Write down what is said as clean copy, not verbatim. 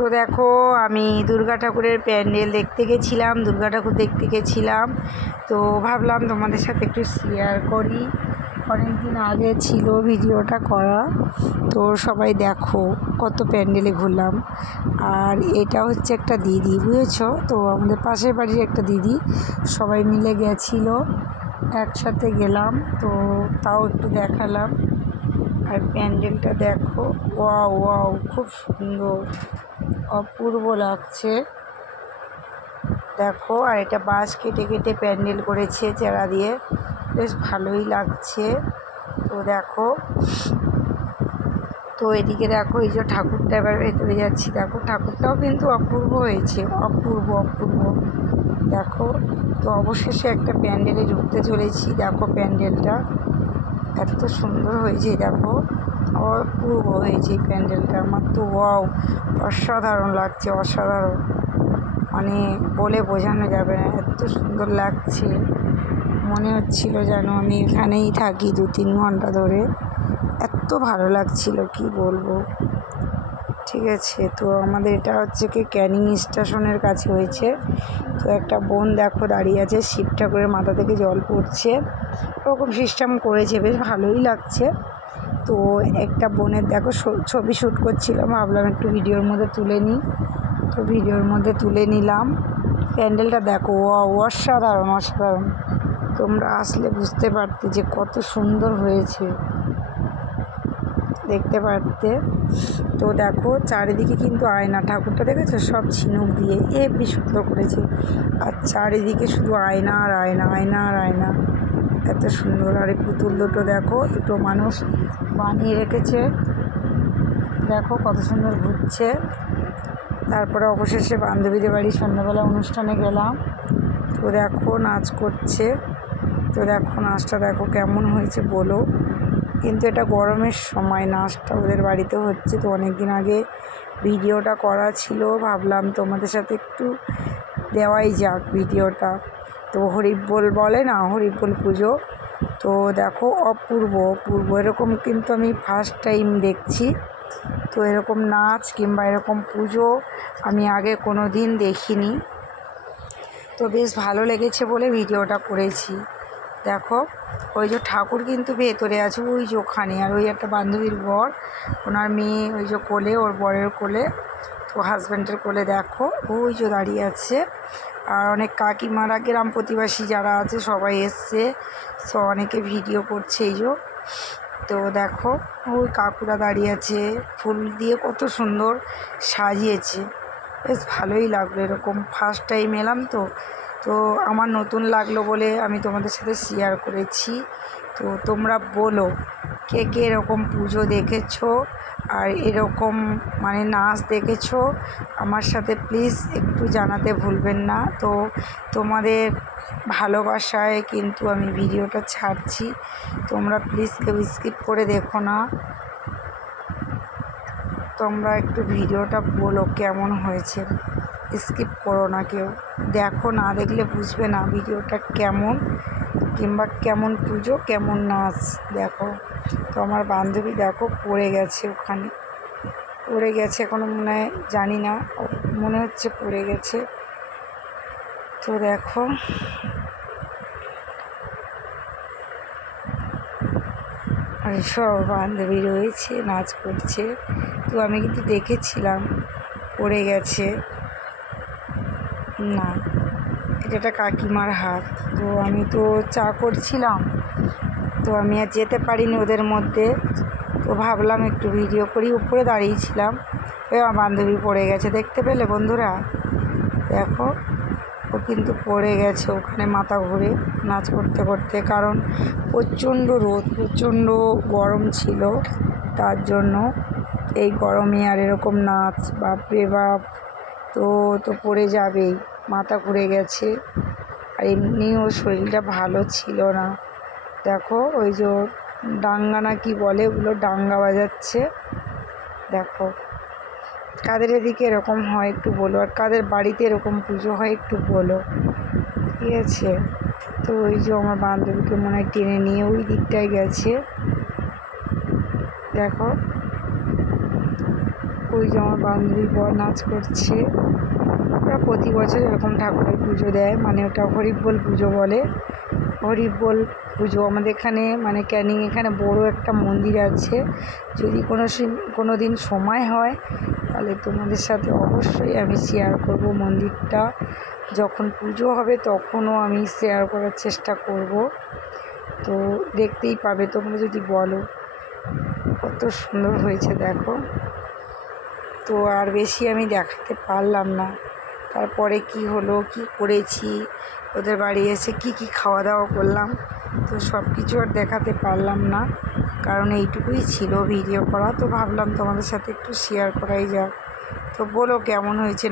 তো দেখো আমি দুর্গা ঠাকুরের প্যান্ডেল দেখতে গেছিলাম, দুর্গা ঠাকুর দেখতে গেছিলাম। তো ভাবলাম তোমাদের সাথে একটু শেয়ার করি। অনেক দিন আগে ছিল ভিডিওটা করা। তো সবাই দেখো কত প্যান্ডেলে ঘুরলাম। আর এটা হচ্ছে একটা দিদি, বুঝেছো? তো আমাদের পাশের বাড়ির একটা দিদি, সবাই মিলে গেছিলো, একসাথে গেলাম। তো তাও একটু দেখালাম। আর প্যান্ডেলটা দেখো, ওয়াও ওয়াও, খুব সুন্দর, অপূর্ব লাগছে দেখো। আর এটা বাঁশ কেটে কেটে প্যান্ডেল করেছে চেরা দিয়ে, বেশ ভালোই লাগছে। তো দেখো, তো এদিকে দেখো এই যে ঠাকুরটা, এবার ভেতরে যাচ্ছি, দেখো ঠাকুরটাও কিন্তু অপূর্ব হয়েছে, অপূর্ব অপূর্ব দেখো। তো অবশেষে একটা প্যান্ডেলে ঢুকতে চলেছি। দেখো প্যান্ডেলটা এত সুন্দর হয়েছে, দেখো অপূর্ব হয়েছে এই প্যান্ডেলটা। আমার তো ওয়াও, অসাধারণ লাগছে, অসাধারণ, মানে বলে বোঝানো যাবে না, এত সুন্দর লাগছে। মনে হচ্ছিল যেন আমি এখানেই থাকি 2-3 ঘন্টা ধরে, এত ভালো লাগছিল কি বলবো। ঠিক আছে, তো আমাদের এটা হচ্ছে কি ক্যানিং স্টেশনের কাছে হয়েছে। তো একটা বোন দেখো দাঁড়িয়ে আছে, শিব ঠাকুরের মাথা থেকে জল পড়ছে, ওরকম সিস্টেম করেছে, বেশ ভালোই লাগছে। তো একটা বোনের দেখো ছবি শ্যুট করছিলাম, ভাবলাম একটু ভিডিওর মধ্যে তুলে নিই। তো ভিডিওর মধ্যে তুলে নিলাম। প্যান্ডেলটা দেখো, অসাধারণ অসাধারণ, তোমরা আসলে বুঝতে পারতে যে কত সুন্দর হয়েছে, দেখতে পারতে। তো দেখো চারিদিকে কিন্তু আয়না, ঠাকুরটা দেখেছো সব ঝিনুক দিয়ে হেবি সুন্দর করেছে। আর চারিদিকে শুধু আয়না আর আয়না, আয়না আর আয়না, এত সুন্দর। আর এই পুতুল দুটো মানুষ বানিয়ে রেখেছে, দেখো কত সুন্দর ঘুরছে। তারপরে অবশেষে বান্ধবীদের বাড়ি সন্ধ্যাবেলা অনুষ্ঠানে গেলাম। তো দেখো নাচ করছে, তো দেখো নাচটা দেখো কেমন হয়েছে বলো। কিন্তু এটা গরমের সময় নাচটা ওদের বাড়িতে হচ্ছে। তো অনেক দিন আগে ভিডিওটা করা ছিল, ভাবলাম তোমাদের সাথে একটু দেওয়াই যাক ভিডিওটা। তো হরিবোল বলে না, হরিবোল পুজো, তো দেখো অপূর্ব অপূর্ব, এরকম কিন্তু আমি ফার্স্ট টাইম দেখছি। তো এরকম নাচ কিংবা এরকম পুজো আমি আগে কোনো দিন দেখিনি। তো বেশ ভালো লেগেছে বলে ভিডিওটা করেছি। দেখো ওই যে ঠাকুর কিন্তু ভেতরে আছে, ওই যে ওখানে। আর ওই একটা বান্ধবীর বর, ওনার মেয়ে ওই যে কোলে, ওর বরের কোলে, তো হাজব্যান্ডের কোলে দেখো ওই যে দাঁড়িয়ে আছে। আর অনেক কাকিমারা, গ্রাম প্রতিবাসী যারা আছে সবাই এসছে, সো অনেকে ভিডিও করছে এই যে। তো দেখো ওই কাকুরা দাঁড়িয়ে আছে, ফুল দিয়ে কত সুন্দর সাজিয়েছে, বেশ ভালোই লাগলো। এরকম ফার্স্ট টাইম এলাম, তো তো আমার নতুন লাগলো বলে আমি তোমাদের সাথে শেয়ার করেছি। তো তোমরা বলো কে কে এরকম পুজো দেখেছো আর এরকম মানে নাচ দেখেছো, আমার সাথে প্লিজ একটু জানাতে ভুলবেন না। তো তোমাদের ভালোবাসায় কিন্তু আমি ভিডিওটা ছাড়ছি, তোমরা প্লিজ কেউ স্কিপ করে দেখো না। তোমরা একটু ভিডিওটা বলো কেমন হয়েছে, স্কিপ করো না কেউ, দেখো, না দেখলে বুঝবে না ভিডিওটা কেমন, কিংবা কেমন পুজো কেমন নাচ। দেখো তো আমার বান্ধবী দেখো পড়ে গেছে, ওখানে পড়ে গেছে, এখনও মনে হয় জানি না, মনে হচ্ছে পড়ে গেছে। তো দেখো আর সব বান্ধবী রয়েছে, নাচ করছে। তো আমি কিন্তু দেখেছিলাম পড়ে গেছে, না এটা একটা কাকিমার হাত। তো আমি তো চা করছিলাম, তো আমি আর যেতে পারিনি ওদের মধ্যে। তো ভাবলাম একটু ভিডিও করি, উপরে দাঁড়িয়েছিলাম, ওই আমার বান্ধবী পড়ে গেছে, দেখতে পেলে বন্ধুরা? দেখো ও কিন্তু পড়ে গেছে ওখানে মাথা ঘুরে নাচ করতে করতে, কারণ প্রচণ্ড রোদ, প্রচণ্ড গরম ছিল, তার জন্য এই গরমে আর এরকম নাচ, বাপরে বাপ। তো তো পড়ে যাবেই, মাথা ঘুরে গেছে। আর এমনিও শরীরটা ভালো ছিল না। দেখো ওই যে ডাঙ্গা না কি বলে ওগুলো, ডাঙ্গা বাজাচ্ছে। দেখো কাদের এদিকে এরকম হয় একটু বলো, আর কাদের বাড়িতে এরকম পুজো হয় একটু বলো, ঠিক আছে? তো ওই যে আমার বান্ধবীকে মনে হয় টেনে নিয়ে ওই দিকটায় গেছে। দেখো দেখো ওই যে আমার বান্ধবীর বর নাচ করছে। ওরা প্রতি বছর এরকম ঠাকুরের পুজো দেয়, মানে ওটা হরিবোল পুজো বলে। হরিবোল পুজো আমাদের এখানে মানে ক্যানিং এখানে বড় একটা মন্দির আছে। যদি কোনো দিন সময় হয় তাহলে তোমাদের সাথে অবশ্যই আমি শেয়ার করব মন্দিরটা। যখন পুজো হবে তখনও আমি শেয়ার করার চেষ্টা করব। তো দেখতেই পাবে তোমরা যদি বলো। কত সুন্দর হয়েছে দেখো। তো আর বেশি আমি দেখাতে পারলাম না। তারপরে কি হলো, কি করেছি, ওদের বাড়ি এসে কি খাওয়া দাওয়া করলাম, তো সব কিছু আর দেখাতে পারলাম না, কারণ এইটুকুই ছিল ভিডিও করা। তো ভাবলাম তোমাদের সাথে একটু শেয়ার করাই যাক। তো বলো কেমন হয়েছে।